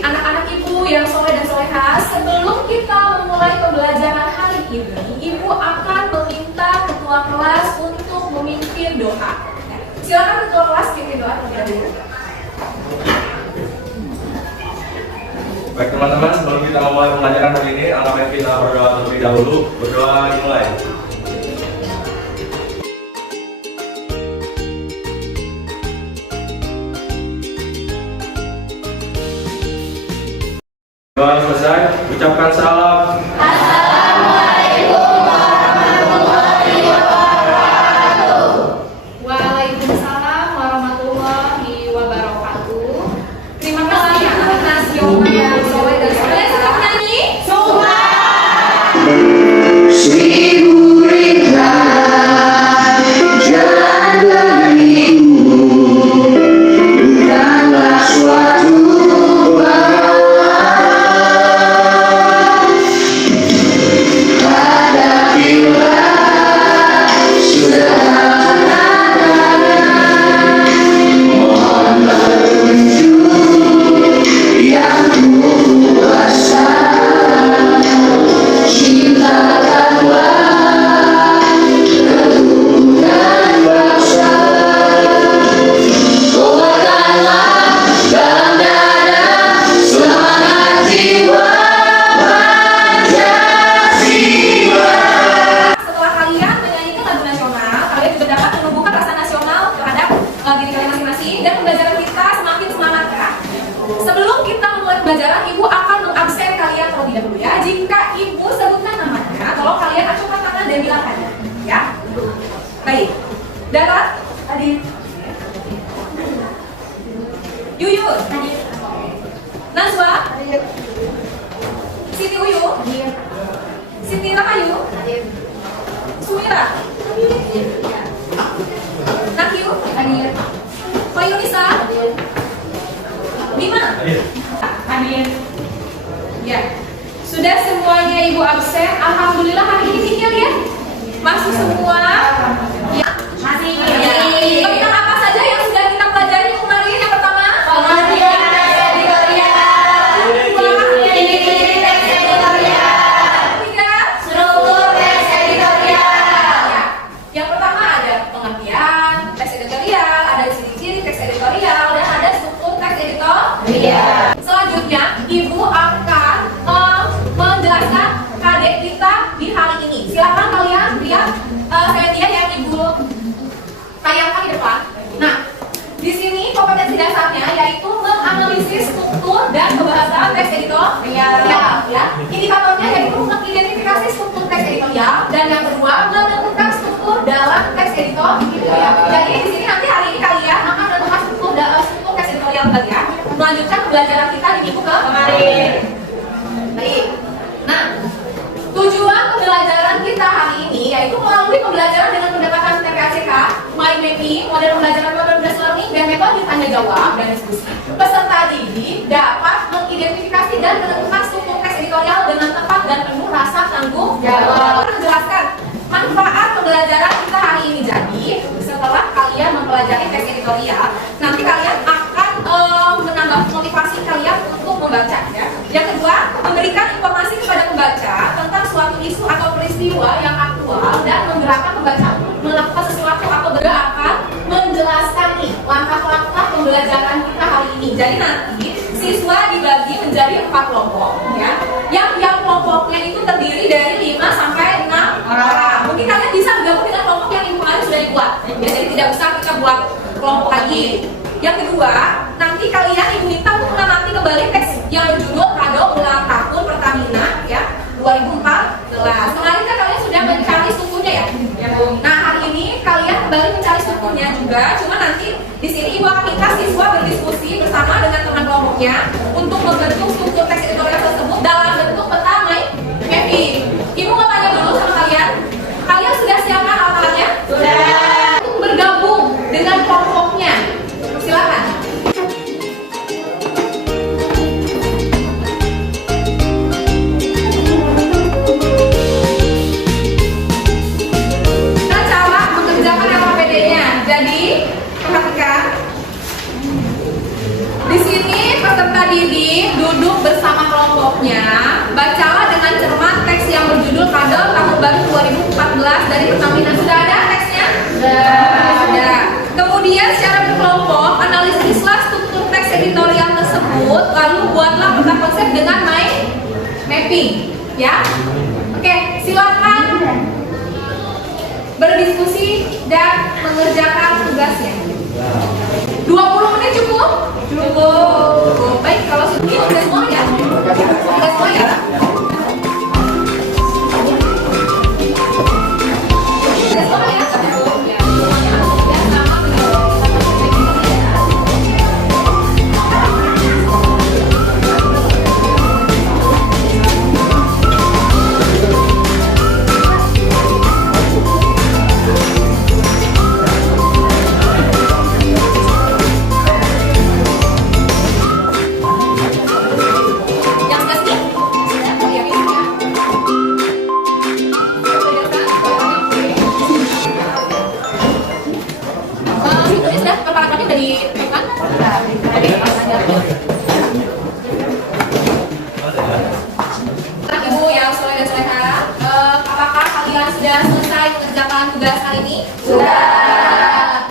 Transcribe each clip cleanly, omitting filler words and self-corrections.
anak-anak ibu yang soleh dan soleha, sebelum kita memulai pembelajaran hari ini, ibu akan meminta ketua kelas untuk memimpin doa. Silakan ketua kelas pimpin doa terlebih dahulu. Baik teman-teman, sebelum kita memulai pembelajaran hari ini, alangkah kita berdoa terlebih dahulu. Berdoa dimulai. Doa selesai, ucapkan salam. Assalamualaikum warahmatullahi wabarakatuh. Waalaikumsalam warahmatullahi wabarakatuh. Terima kasih atas Yoma yang soleh dan soleh. Selamat nyanyi. Seribu rintangan jalan dariku, bukanlah suatu pembelajaran, ibu akan mengabsen kalian terlebih dahulu ya. Jika ibu sebutkan namanya, tolong kalian acungkan tangan dan bilang hadir ya. Baik. Darat hadir. Yuyun hadir. Nazwa hadir. Siti Uyu hadir. Siti Rahayu hadir. Suira hadir. Nakyu hadir. Fayunisa hadir. Bima hadir. Ya, sudah semuanya ibu absen. Alhamdulillah hari ini tinggal ya. Masih semua? Ya, masih. Tentang apa saja yang sudah kita pelajari kemarin? Yang pertama, pengertian teks editorial. Teks editorial. Tiga, struktur teks editorial. Ya. Yang pertama ada pengertian teks editorial, ada ciri-ciri teks editorial, dan ada struktur teks editorial. Selanjutnya, ibu akan menjelaskan KD kita di hari ini. Silakan kalian lihat media yang ibu tayangkan di depan. Nah, di sini kompetensi dasarnya yaitu menganalisis struktur dan pembahasan teks editorial. Ya, indikatornya yaitu mengidentifikasi struktur teks editorial, dan yang kedua menentukan struktur dalam teks editorial. Jadi di sini nanti hari ini kalian akan menentukan struktur teks editorial kalian. Melanjutkan pembelajaran kita di minggu kemarin. Baik. Nah, tujuan pembelajaran kita hari ini yaitu melalui pembelajaran dengan pendekatan TPACK, mind mapping, model pembelajaran model-based learning, dan metode tanya jawab dan diskusi. Peserta didik dapat mengidentifikasi dan menentukan struktur teks editorial dengan tepat dan penuh rasa tanggung jawab. Menjelaskan manfaat pembelajaran kita hari ini. Jadi, setelah kalian mempelajari teks editorial, nanti kalian akan menambah motivasi kalian untuk membaca ya. Yang kedua, memberikan informasi kepada pembaca tentang suatu isu atau peristiwa yang aktual dan menggerakkan pembaca melakukan sesuatu atau akan menjelaskan nih langkah-langkah pembelajaran kita hari ini. Jadi nanti siswa dibagi menjadi 4 kelompok ya. Yang kelompoknya itu terdiri dari 5 sampai 6 orang. Mungkin kalian bisa bergabung dengan kelompok yang kemarin sudah dibuat. Ya, jadi tidak usah kita buat kelompok lagi. Yang kedua, nanti kalian ibu minta untuk mengamati kembali teks yang berjudul Kado Ulang Tahun Pertamina ya 2014. Kemarin kan kalian sudah mencari sukunya ya. Nah, hari ini kalian kembali mencari sukunya juga. Cuma nanti di sini ibu akan minta siswa berdiskusi bersama dengan teman kelompoknya untuk membentuk struktur teks editorial tersebut dalam bentuk peta mapping. Ibu mau tanya dulu sama kalian. Kalian sudah siapkan alat-alatnya? Sudah. Untuk bergabung dengan kelompoknya. Silakan. Kita cara mengerjakan LKPD-nya. Jadi, perhatikan. Di sini peserta didik duduk bersama kelompoknya, bacalah dengan cermat teks yang berjudul Kado Tahun Baru 2014 dari Pertamina. Sudah ada teksnya? Sudah ada. Kemudian secara berkelompok, analisislah struktur teks editorial tersebut, lalu buatlah peta konsep dengan mapping. Ya, oke, silakan berdiskusi dan mengerjakan tugasnya. 20 menit cukup? Cukup. Baik, kalau sudah semua ya. Sudah semua ya. Sudah semua ya. Ibu yang soleh dan soleha, apakah kalian sudah selesai mengerjakan tugas kali ini? Sudah.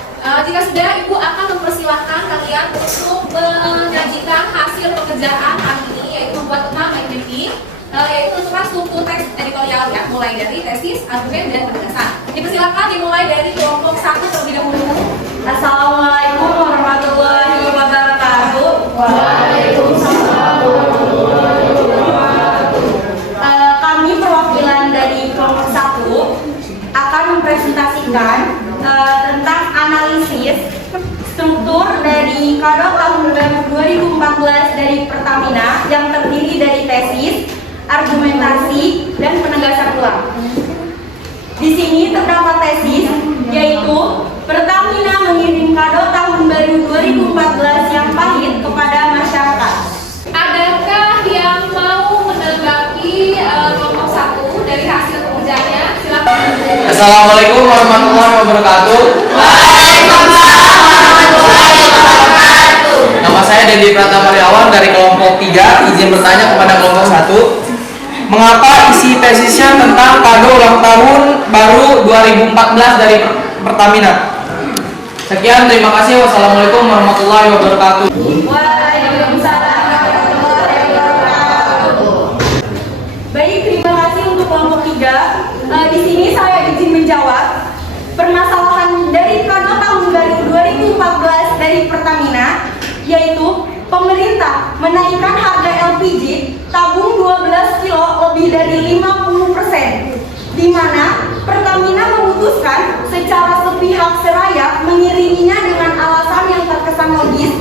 Jika sudah, Ibu akan mempersilahkan kalian untuk menyajikan hasil pekerjaan hari ini, yaitu membuat tentang mapping, yaitu tentang struktur teks editorial ya, mulai dari tesis, argumen, dan penegasan. Dipersilakan dimulai dari kelompok 1 terlebih dahulu. Assalamualaikum warahmatullahi wabarakatuh. Waalaikumsalam warahmatullahi wabarakatuh. Kami perwakilan dari kelompok 1 akan mempresentasikan tentang analisis struktur dari Kado Tahun Baru 2014 dari Pertamina yang terdiri dari tesis, argumentasi, dan penegasan ulang. Di sini terdapat tesis, yaitu Pertamina mengirim kado Tahun Baru 2014 yang pahit kepada masyarakat. Adakah yang mau menanggapi kelompok 1 dari hasil pekerjaannya? Silakan. Assalamualaikum warahmatullahi wabarakatuh. Waalaikumsalam warahmatullahi wabarakatuh. Nama saya Dendi Pratama dari kelompok 3. Izin bertanya kepada kelompok 1. Mengapa isi tesisnya tentang kado ulang tahun baru 2014 dari Pertamina? Sekian, terima kasih. Wassalamualaikum warahmatullahi wabarakatuh. Waalaikumsalam warahmatullahi wabarakatuh. Baik, terima kasih untuk kelompok 3. Di sini saya izin menjawab permasalahan dari kado tahun baru 2014 dari Pertamina, yaitu pemerintah menaikkan harga LPG tabung 12 kilo lebih dari 50%, di mana Pertamina memutuskan secara sepihak seraya mengiriminya dengan alasan yang terkesan logis,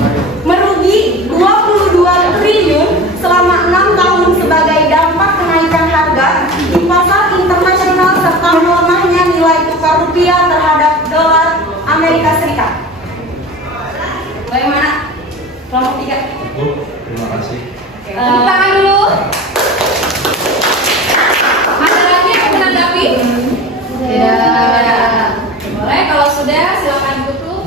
merugi 22 triliun selama 6 tahun sebagai dampak kenaikan harga di pasar internasional serta melemahnya nilai tukar rupiah terhadap dolar Amerika Serikat. Bagaimana? Kelompok 3. Terima kasih. Tepuk tangan dulu. Ada lagi yang menanggapi? Tidak. Boleh, kalau sudah silakan tutup.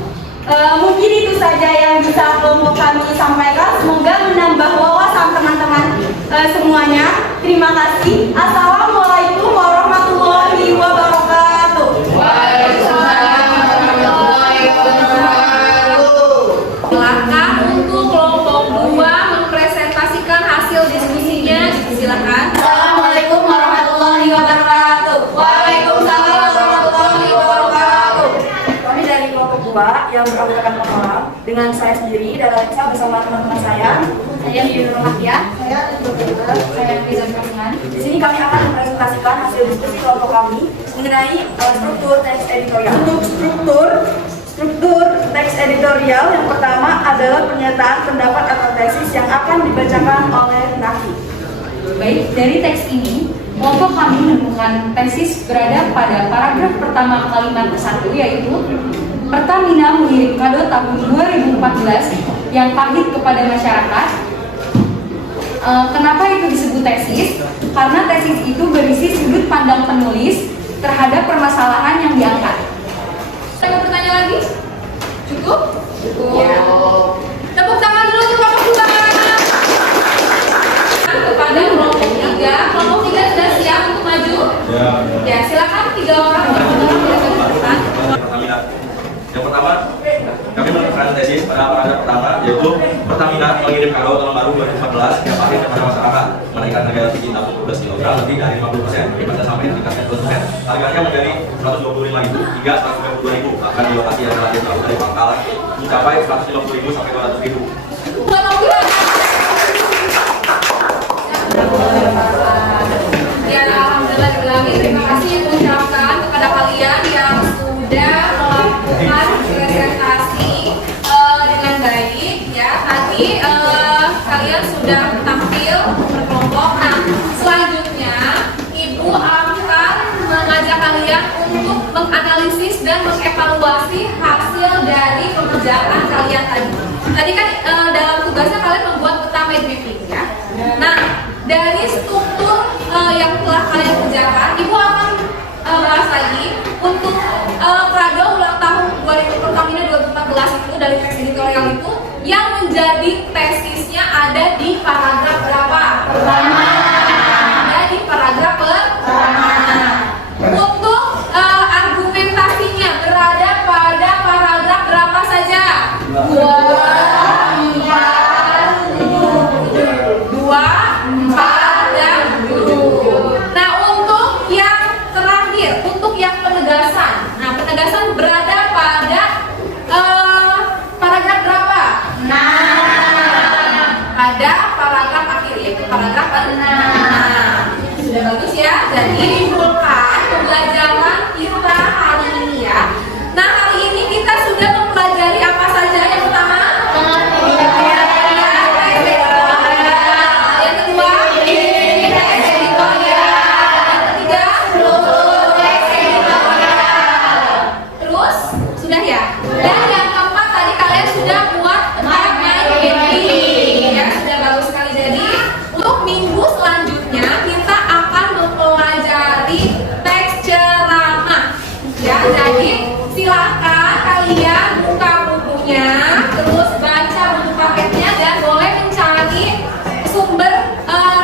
Mungkin itu saja yang bisa kelompok kami sampaikan. Semoga menambah wawasan teman-teman semuanya. Terima kasih. Assalamualaikum warahmatullahi wabarakatuh. Waalaikumsalam warahmatullahi wabarakatuh. Silakan untuk kelompok 2 mempresentasikan hasil diskusinya. Silakan. Assalamualaikum warahmatullahi wabarakatuh. Waalaikumsalam warahmatullahi wabarakatuh. Kami dari kelompok 2 yang beranggotakan orang dengan saya sendiri dan Alexa bersama teman-teman saya di rumah ya. Saya Riza Pasangan. Di sini kami akan mempresentasikan hasil diskusi kelompok kami mengenai struktur teks editorial. Untuk struktur teks editorial yang pertama adalah pernyataan pendapat atau tesis yang akan dibacakan oleh Nafi. Baik, dari teks ini, kelompok kami menemukan tesis berada pada paragraf pertama kalimat ke-1, yaitu Pertamina mengirim kado tahun 2014 yang pahit kepada masyarakat. Kenapa itu disebut tesis? Karena tesis itu berisi sudut pandang penulis terhadap permasalahan yang diangkat. Saya mau bertanya lagi? Cukup? Cukup. Ya. Tepuk tangan dulu untuk kelompok 2. Ya, silakan 3 orang berkenan. Pertamina. Yang pertama, kami melakukan tesis pada paragraf pertama, yaitu Pertamina mengirim kado tahun baru 2014 yang pasti kepada masyarakat menaikkan harga LPG tabung 12 kg lebih dari 50% daripada sampai tingkatnya 20%. Harganya menjadi 125.000 hingga 152.000, bahkan di lokasi yang relatif jauh dari pangkalan mencapai 150.000 sampai 200.000. Ya, alhamdulillah dibilangin. Terima kasih mengucapkan kepada kalian yang sudah melakukan presentasi dengan baik. Ya, tadi kalian sudah tampil berkelompok. Nah, selanjutnya Ibu akan mengajak kalian untuk menganalisis dan mengevaluasi hasil dari pekerjaan kalian tadi. Tadi kan dalam tugasnya kalian membuat peta mind mapping ya. Nah, dari struktur yang telah kalian kerjakan, Ibu akan bahas lagi untuk kado ulang tahun 2000 Pertamina 2014 itu dari teks editorial itu yang menjadi tesisnya ada di paragraf berapa? Pertama. Ada di paragraf pertama. Untuk argumentasinya berada pada paragraf berapa saja? 2, 4, dan 7. Nah, untuk yang terakhir, untuk yang penegasan. Nah, penegasan berada pada paragraf berapa? 6. Pada paragraf akhir, yaitu paragraf 6. Sudah bagus ya. Jadi simpulkan pembelajaran kita hari ini ya. Nah, hari ini kita sudah mempelajari apa saja? Yang pertama, silakan kalian buka bukunya, terus baca buku paketnya dan boleh mencari sumber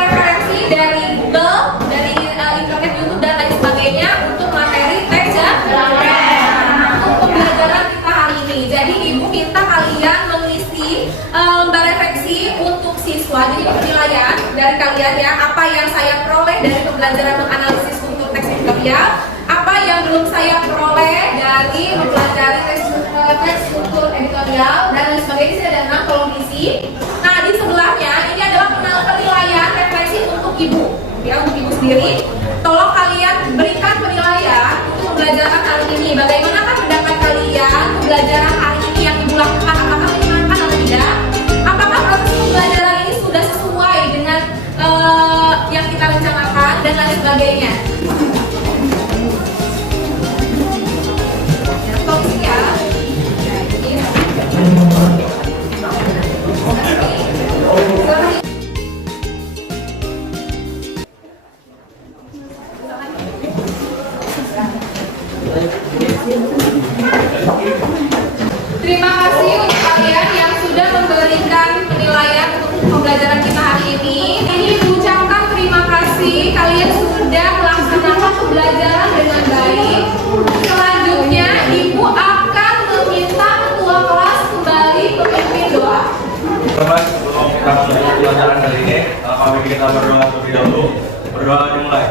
referensi dari Google, dari internet, YouTube dan lain sebagainya untuk materi teks untuk pembelajaran kita hari ini. Jadi Ibu minta kalian mengisi lembar refleksi untuk siswa. Jadi penilaian dari kalian ya, apa yang saya peroleh dari pembelajaran menganalisis struktur teks editorial, apa yang belum saya peroleh dari mempelajari teks struktur editorial dan lain sebagainya. Saya ada 6 kolom isi. Nah, di sebelahnya ini adalah penilaian refleksi untuk Ibu ya, untuk Ibu sendiri. Tolong kalian berikan penilaian untuk pembelajaran hari ini. Bagaimana kan pendapat kalian pembelajaran hari ini yang Ibu lakukan? Apakah menyenangkan atau tidak? Apakah proses pembelajaran ini sudah sesuai dengan yang kita rencanakan dan lain sebagainya? Terima kasih untuk kalian yang sudah memberikan penilaian untuk pembelajaran kita hari ini. Ini mengucapkan terima kasih kalian sudah melaksanakan pembelajaran dengan baik. Selanjutnya Ibu akan meminta ketua kelas kembali memimpin doa. Teman, sebelum kita mulai pembelajaran kali ini, kami kita berdoa terlebih dahulu. Berdoa dimulai.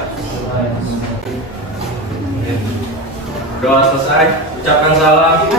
Doa selesai, ucapkan salam.